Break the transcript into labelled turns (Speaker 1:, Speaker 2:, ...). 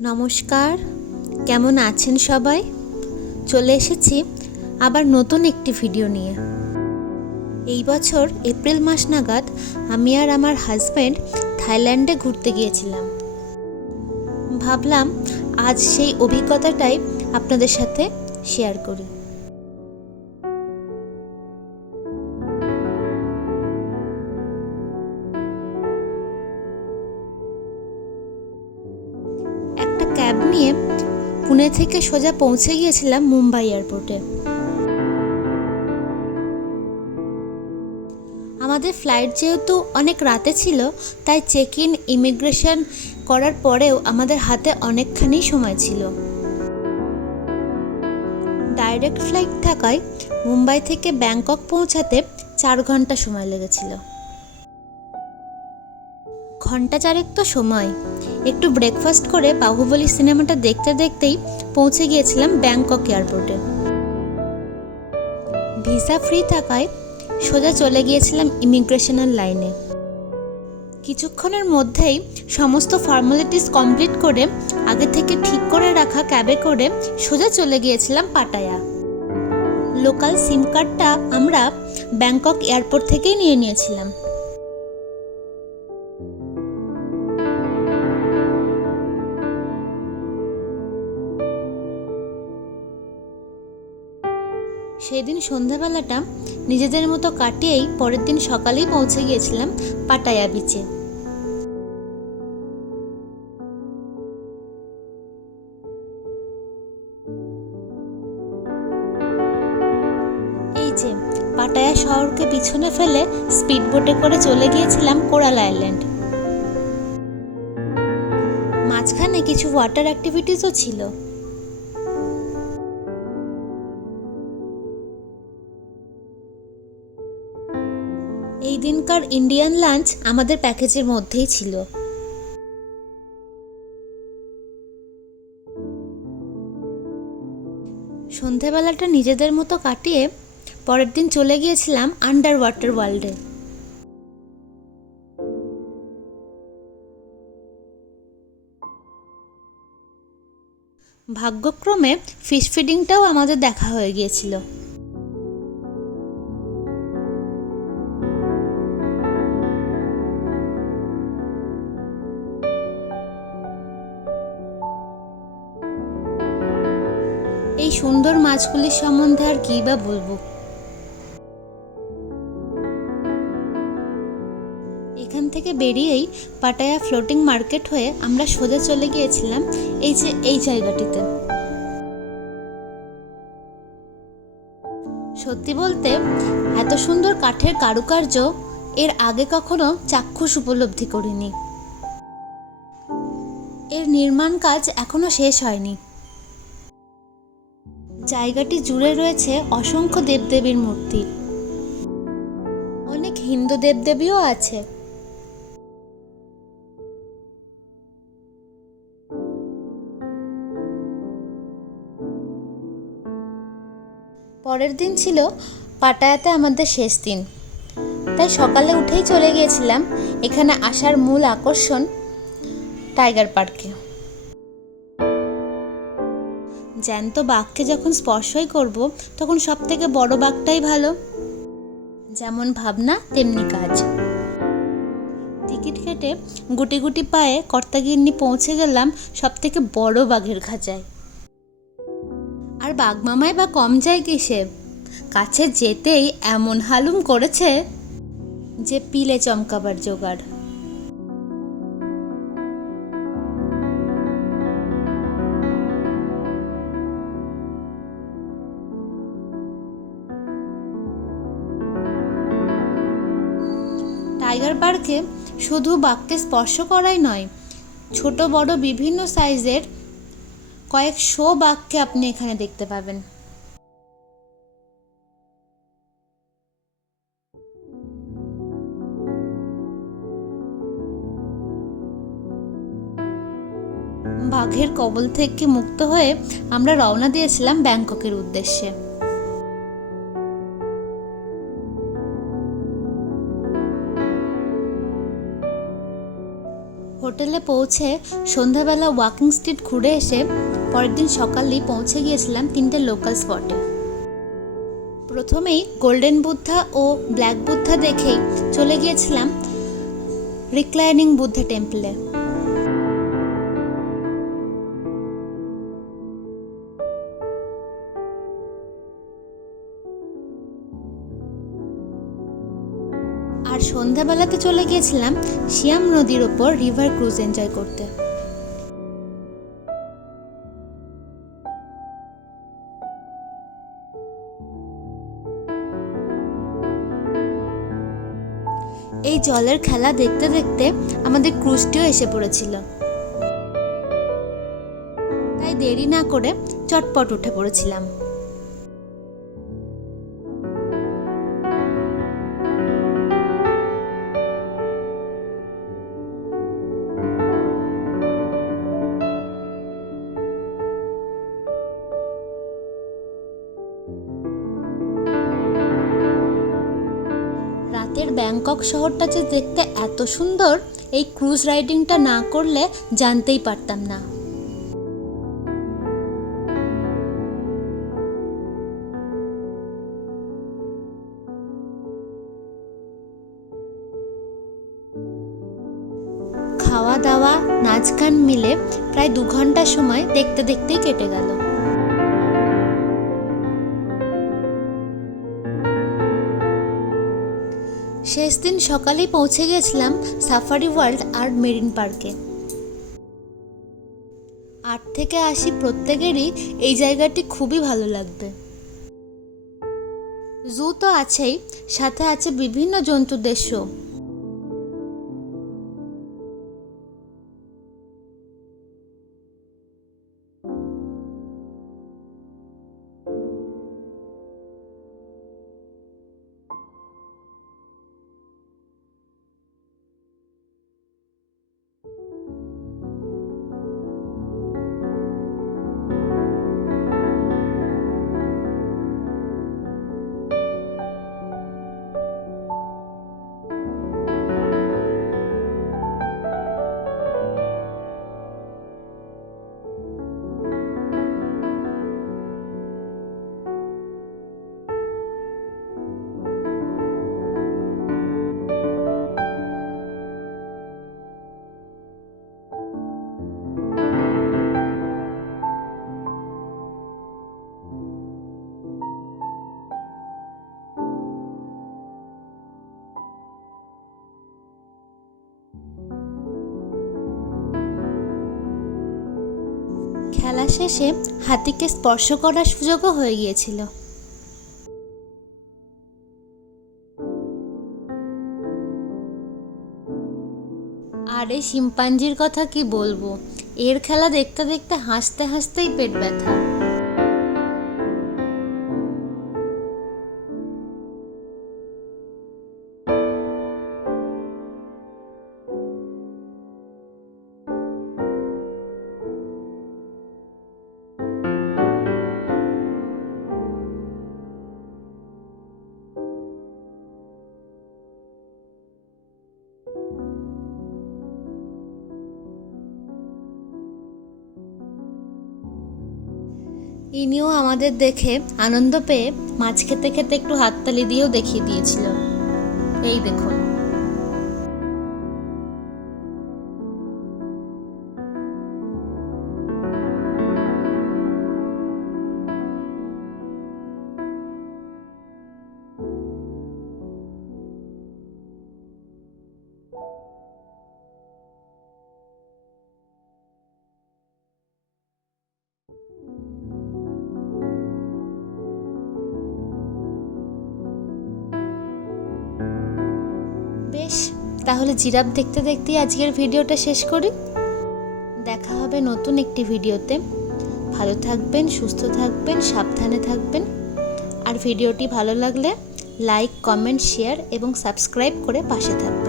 Speaker 1: নমস্কার, কেমন আছেন সবাই? চলে এসেছি আবার নতুন একটি ভিডিও নিয়ে। এই বছর এপ্রিল মাস নাগাদ আমি আর আমার হাজব্যান্ড থাইল্যান্ডে ঘুরতে গিয়েছিলাম। ভাবলাম আজ সেই অভিজ্ঞতাটাই আপনাদের সাথে শেয়ার করি। পুনে থেকে সোজা পৌঁছে গিয়েছিলাম মুম্বাই এয়ারপোর্টে। আমাদের ফ্লাইট যেহেতু অনেক রাতে ছিল, তাই চেক ইন ইমিগ্রেশন করার পরেও আমাদের হাতে অনেকখানি সময় ছিল। ডাইরেক্ট ফ্লাইট থাকায় মুম্বাই থেকে ব্যাংকক পৌঁছাতে চার ঘণ্টা সময় লেগেছিল। ঘণ্টা চারেক তো সময়। একটু ব্রেকফাস্ট করে বাহুবলী সিনেমাটা দেখতে দেখতেই পৌঁছে গিয়েছিলাম ব্যাংকক এয়ারপোর্টে। ভিসা ফ্রি থাকায় সোজা চলে গিয়েছিলাম ইমিগ্রেশনের লাইনে কিছুক্ষণের মধ্যেই সমস্ত ফর্মালিটিস কমপ্লিট করে, আগে থেকে ঠিক করে রাখা ক্যাবে করে সোজা চলে গিয়েছিলাম পাটায়া। লোকাল সিম কার্ডটা আমরা ব্যাংকক এয়ারপোর্ট থেকেই নিয়ে নিয়েছিলাম। সেই দিন সন্ধ্যাবেলাটা নিজেদের মতো কাটিয়েই পরের দিন সকালেই পৌঁছে গিয়েছিলাম পাটায়া বিচে এই যে, পাটায়া শহরকে পিছনে ফেলে স্পিড বোটে করে চলে গিয়েছিলাম কোরাল আইল্যান্ড। মাঝখানে কিছু ওয়াটার অ্যাক্টিভিটিসও ছিল। এই দিনকার ইন্ডিয়ান লাঞ্চ আমাদের প্যাকেজের মধ্যেই ছিল। সন্ধেবেলাটা নিজেদের মতো কাটিয়ে পরের দিন চলে গিয়েছিলাম আন্ডার ওয়াটার ওয়ার্ল্ডে ভাগ্যক্রমে ফিশ ফিডিংটাও আমাদের দেখা হয়ে গিয়েছিল। এই সুন্দর মাছগুলির সম্বন্ধে আর কী বা বলব? এখান থেকে বেরিয়েই পাটায়া ফ্লোটিং মার্কেট হয়ে আমরা সোজা চলে গিয়েছিলাম এই যে এই জায়গাটিতে। সত্যি বলতে, এত সুন্দর কাঠের কারুকার্য এর আগে কখনো চাক্ষুষ উপলব্ধি করিনি। এর নির্মাণ কাজ এখনও শেষ হয়নি। জায়গাটি জুড়ে রয়েছে অসংখ্য দেবদেবীর মূর্তি। অনেক হিন্দু দেবদেবীও আছে। পরের দিন ছিল পাটায়াতে আমাদের শেষ দিন। তাই সকালে উঠেই চলে গিয়েছিলাম এখানে আসার মূল আকর্ষণ টাইগার পার্কে। জ্যান্ত বাঘকে যখন স্পর্শই করব, তখন সব থেকে বড় বাঘটাই ভালো। যেমন ভাবনা, তেমনি কাজ। টিকিট কেটে গুটি গুটি পায়ে কর্তাগিন্নি পৌঁছে গেলাম সব থেকে বড় বাঘের খাঁচায়। আর বাঘ মামাই বা কম যায় কিসে? কাছে যেতেই এমন হালুম করেছে যে পিলে চমকাবার জোগাড়। টাইগার পার্কে শুধু বাঘকে স্পর্শ করাই নয়, ছোট, বড়, বিভিন্ন সাইজের কয়েক শো বাঘকে আপনি এখানে দেখতে পাবেন। বাঘের কবল থেকে মুক্ত হয়ে আমরা রওনা দিয়েছিলাম ব্যাংককের উদ্দেশ্যে। হোটেলে পৌঁছে সন্ধ্যাবেলা ওয়াকিং স্ট্রিট ঘুরে এসে পরের দিন সকালেই পৌঁছে গিয়েছিলাম তিনটে লোকাল স্পটে প্রথমেই গোল্ডেন বুদ্ধা ও ব্ল্যাক বুদ্ধা দেখেই চলে গিয়েছিলাম রিক্লাইনিং বুদ্ধা টেম্পলে সন্ধ্যাবেলাতে চলে গিয়েছিলাম শিয়াম নদীর ওপর রিভার ক্রুজ এনজয় করতে। এই জলের খেলা দেখতে দেখতে আমাদের ক্রুজটিও এসে পড়েছিল। তাই দেরি না করে চটপট উঠে পড়েছিলাম। ব্যাংকক শহরটা যে দেখতে এত সুন্দর, এই ক্রুজ রাইডিংটা না করলে জানতেই পারতাম না। খাওয়া দাওয়া, নাচ গান মিলে প্রায় দু ঘণ্টা সময় দেখতে দেখতেই কেটে গেল। শেষ দিন সকালেই পৌঁছে গেছিলাম সাফারি ওয়ার্ল্ড আর মেরিন পার্কে। আট থেকে আশি প্রত্যেকেরই এই জায়গাটি খুবই ভালো লাগবে। জু তো আছেই, সাথে আছে বিভিন্ন জন্তুদের শো। খেলা শেষে হাতিকে স্পর্শ করার সুযোগও হয়ে গিয়েছিল। আরে শিম্পাঞ্জির কথা কি বলব? এর খেলা দেখতে দেখতে হাসতে হাসতেই পেট ব্যথা। ইনিও আমাদের দেখে আনন্দ পেয়ে মাছ খেতে খেতে একটু হাততালি দিয়েও দেখিয়ে দিয়েছিল। এই দেখুন। বেশ, তাহলে জিরাফ দেখতে দেখতেই আজকের ভিডিওটা শেষ করি। দেখা হবে নতুন একটি ভিডিওতে। ভালো থাকবেন, সুস্থ থাকবেন, সাবধানে থাকবেন। আর ভিডিওটি ভালো লাগলে লাইক, কমেন্ট, শেয়ার এবং সাবস্ক্রাইব করে পাশে থাকবেন।